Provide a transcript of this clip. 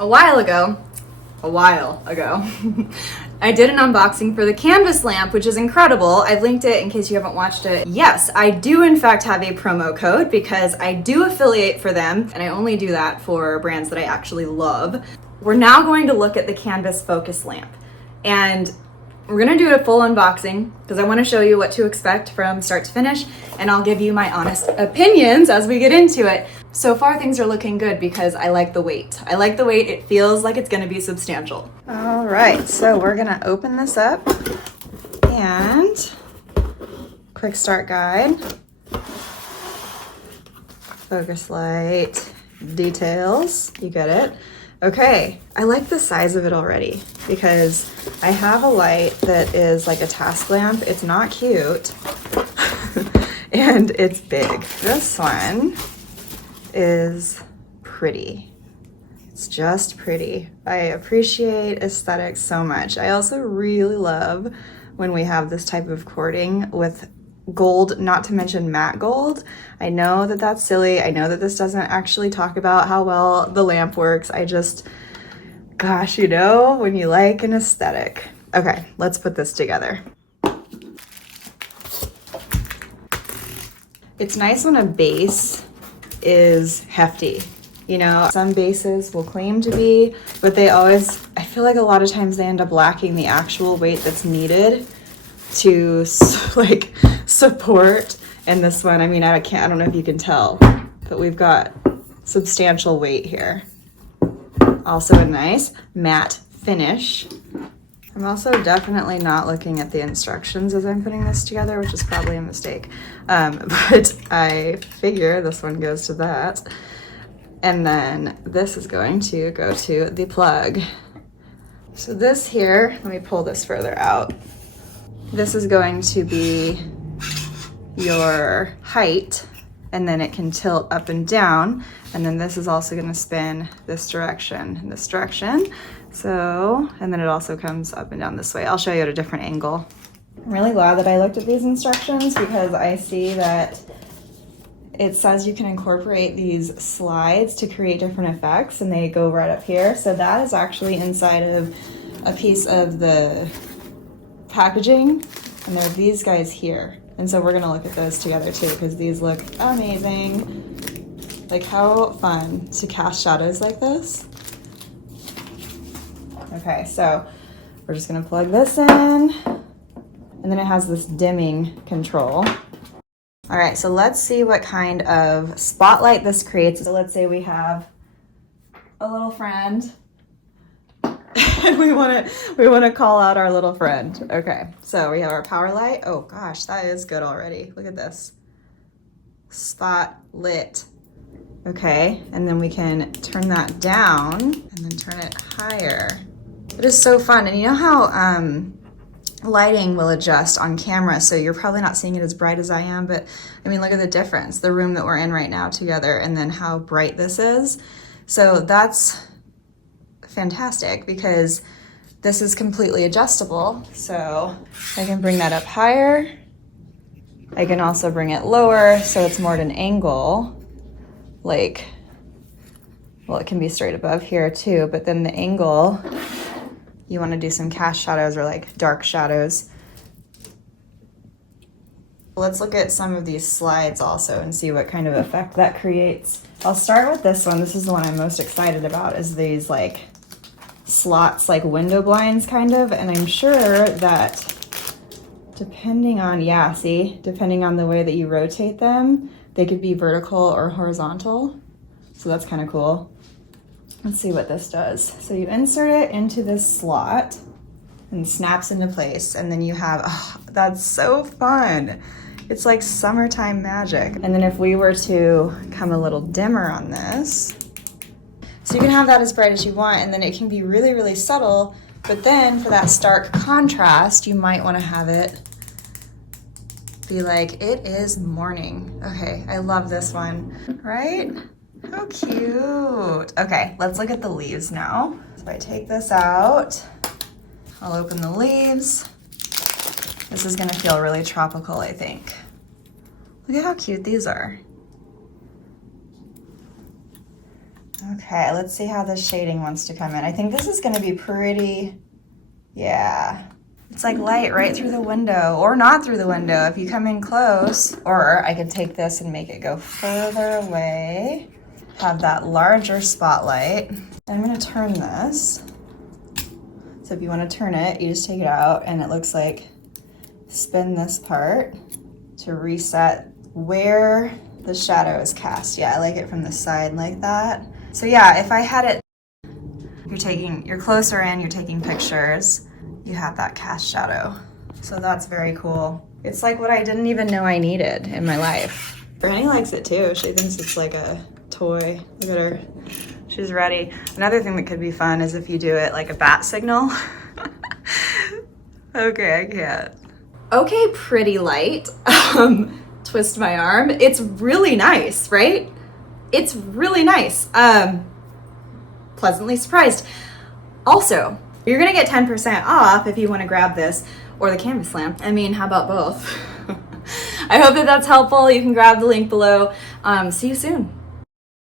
a while ago, I did an unboxing for the canvas lamp, which is incredible. I've linked it in case you haven't watched it. Yes, I do in fact have a promo code because I do affiliate for them, and I only do that for brands that I actually love. We're now going to look at the canvas focus lamp, and we're gonna do a full unboxing because I want to show you what to expect from start to finish, and I'll give you my honest opinions as we get into it. So far things are looking good because I like the weight. It feels like it's gonna be substantial. All right, so we're gonna open this up and quick start guide, focus light, details, you get it. Okay, I like the size of it already because I have a light that is like a task lamp. It's not cute and it's big. This one is pretty. It's just pretty. I appreciate aesthetics so much. I also really love when we have this type of cording with gold, not to mention matte gold. I know that that's silly. I know that this doesn't actually talk about how well the lamp works. I just, gosh, you know, when you like an aesthetic. Okay, let's put this together. It's nice when a base is hefty. You know, some bases will claim to be, but they always, I feel like a lot of times they end up lacking the actual weight that's needed to like support. And this one, I mean, I don't know if you can tell, but we've got substantial weight here. Also a nice matte finish. I'm also definitely not looking at the instructions as I'm putting this together, which is probably a mistake. But I figure this one goes to that. And then this is going to go to the plug. So this here, let me pull this further out. This is going to be your height, and then it can tilt up and down. And then this is also going to spin this direction and this direction. So, and then it also comes up and down this way. I'll show you at a different angle. I'm really glad that I looked at these instructions because I see that it says you can incorporate these slides to create different effects, and they go right up here. So that is actually inside of a piece of the packaging, and there are these guys here. And so we're gonna look at those together too because these look amazing. Like, how fun to cast shadows like this. Okay, so we're just gonna plug this in, and then it has this dimming control. All right, so let's see what kind of spotlight this creates. So let's say we have a little friend and we wanna call out our little friend. Okay, so we have our power light. Oh gosh, that is good already. Look at this. Spot lit. Okay, and then we can turn that down and then turn it higher. It is so fun. And you know how lighting will adjust on camera, so you're probably not seeing it as bright as I am, but I mean, look at the difference, the room that we're in right now together and then how bright this is. So that's fantastic because this is completely adjustable. So I can bring that up higher. I can also bring it lower so it's more at an angle, like, well, it can be straight above here too, but then the angle, you want to do some cast shadows or like dark shadows. Let's look at some of these slides also and see what kind of effect that creates. I'll start with this one. This is the one I'm most excited about, is these like slots, like window blinds kind of. And I'm sure that depending on, yeah, see, depending on the way that you rotate them, they could be vertical or horizontal. So that's kind of cool. Let's see what this does. So you insert it into this slot and it snaps into place, and then you have, oh, that's so fun. It's like summertime magic. And then if we were to come a little dimmer on this, so you can have that as bright as you want, and then it can be really, really subtle, but then for that stark contrast, you might want to have it be like, it is morning. Okay, I love this one, right? How cute. Okay, let's look at the leaves now. So I take this out, I'll open the leaves. This is gonna feel really tropical, I think. Look at how cute these are. Okay, let's see how this shading wants to come in. I think this is gonna be pretty, yeah. It's like light right through the window, or not through the window if you come in close. Or I could take this and make it go further away, have that larger spotlight. I'm gonna turn this. So if you wanna turn it, you just take it out and it looks like spin this part to reset where the shadow is cast. Yeah, I like it from the side like that. So yeah, if I had it, you're closer in, you're taking pictures, you have that cast shadow. So that's very cool. It's like what I didn't even know I needed in my life. Granny likes it too. She thinks it's like a toy. Look at her. She's ready. Another thing that could be fun is if you do it like a bat signal. Okay, I can't. Okay, pretty light. Twist my arm. It's really nice, right? It's really nice. Pleasantly surprised. Also, you're gonna get 10% off if you wanna grab this or the canvas lamp. I mean, how about both? I hope that that's helpful. You can grab the link below. See you soon.